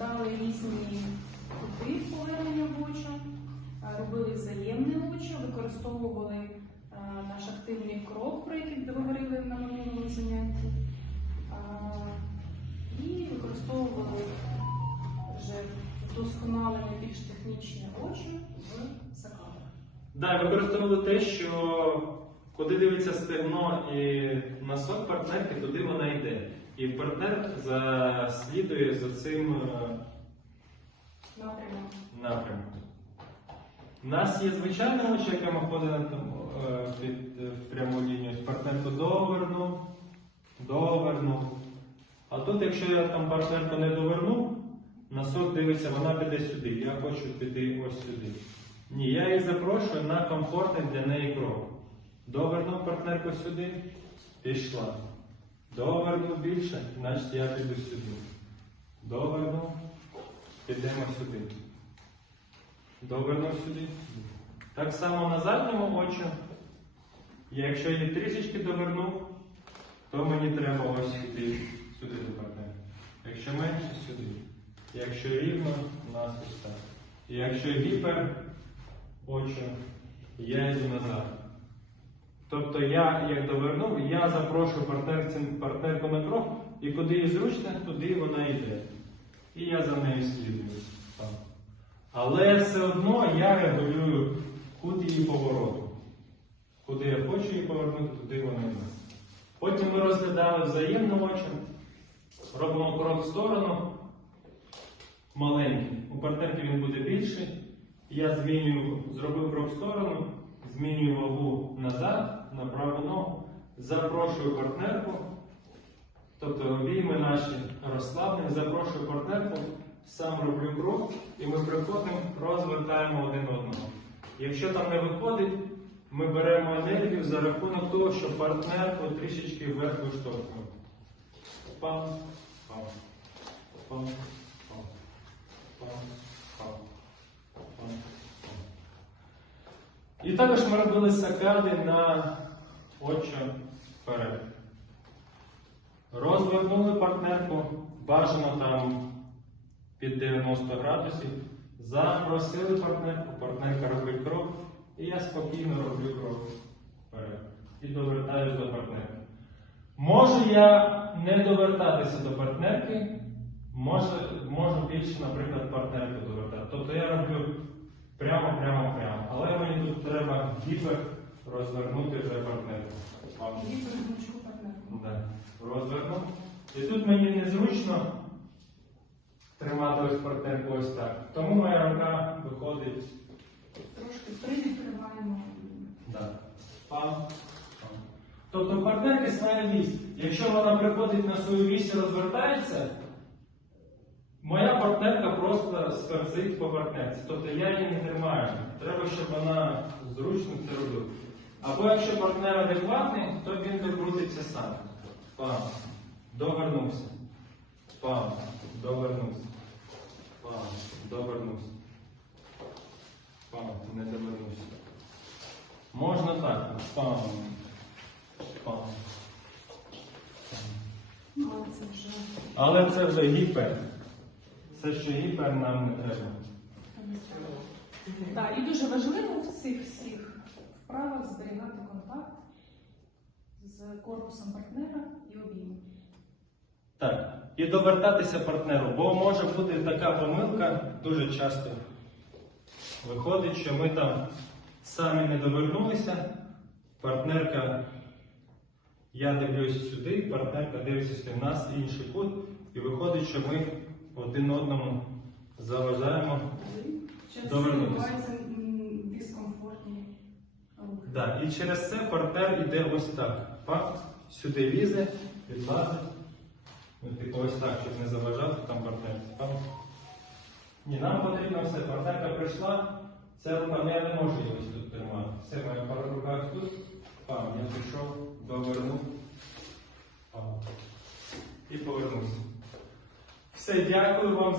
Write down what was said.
розглядали різні кути повернення очі, е, робили взаємне очі, використовували е, наш активний крок, про який говорили на минулому занятті, Е, і використовували вже вдосконалені більш технічні очі в закладах. Да, використовували те, що куди дивиться стегно і носок партнерки, туди вона йде. І партнер заслідує за цим е, Напрямок. напрямком. У нас є звичайне очі, яке ми ходимо е, під е, в пряму лінію. Партнерку довернув, довернув. А тут, якщо я там партнерку не довернув, носок дивиться, вона піде сюди. Я хочу піти ось сюди. Ні, я її запрошую на комфортний для неї крок. Довернув партнерку сюди, пішла. Довернув більше, значить я піду сюди. Довернув, підемо сюди. Довернув сюди. Так само на задньому очі. Якщо її трішечки довернув, то мені треба ось сюди, сюди до партнера. Якщо менше сюди. Якщо рівно, нас ось якщо гіпер очі, я йду назад. Тобто я як довернув, я запрошую партнерці, партнерку крок, і куди їй зручно, туди вона йде. І я за нею слідую. Але все одно я регулюю кут її повороту. Куди я хочу її повернути, туди вона йде. Потім ми розглядали взаємно очі, робимо крок в сторону, маленький. У партнерки він буде більший. Я змінюю, зробив крок в сторону, змінюю вагу назад, на праву ногу, запрошую партнерку. Тобто обійми наші розслаблені, запрошую партнерку, сам роблю крок, і ми приходимо, розвертаємо один одного. Якщо там не виходить, ми беремо енергію за рахунок того, що партнерку трішечки вверх виштовхуємо. Пам, пам, пам, пам, пам, пам. І також ми робили сакади на очі вперед. Розвернули партнерку, бажано там під 90 градусів, запросили партнерку, партнерка робить крок, і я спокійно роблю крок вперед. І довертаюся до партнерки. Можу я не довертатися до партнерки, можу, можу більше, наприклад, партнерку довертати. Тобто я роблю прямо, прямо, прямо. Але мені тут гіпер розвернути вже партнерку. Вам. І партнерку. Да. Розвернув. І тут мені незручно тримати ось партнерку ось так. Тому моя рука виходить. Трошки привідкриваємо. Да. Пам. Пам. Тобто у партнерки своя вісь. Якщо вона приходить на свою вісь і розвертається, моя партнерка просто скользить по партнерці. Тобто я її не тримаю. Треба, щоб вона зручно це робила. Або якщо партнер адекватний, то він докрутиться сам. Пам. Довернувся. Пам. Довернувся. Пам. Довернувся. Пам. Не довернувся. Можна так. Пам. Пам. Вже Але це вже гіпер. Це що гіпер нам не треба. Так, і дуже важливо в цих всіх вправах зберігати контакт з корпусом партнера і обіймом. Так. І довертатися партнеру, бо може бути така помилка, дуже часто виходить, що ми там самі не довернулися, партнерка, я дивлюсь сюди, партнерка дивиться сюди, в нас інший кут, і виходить, що ми один одному заважаємо. Довернутися. дискомфортні рухи. Да, і через це партнер йде ось так. Пак, сюди лізе, підлазить. Ну, типу ось так, щоб не заважати там партнер. Ні, нам потрібно все. Партнерка прийшла, ця рука, не можу її ось тут тримати. Все, моя пара рука тут. Пам, я прийшов, довернув. Пам. І повернувся. Все, дякую вам за.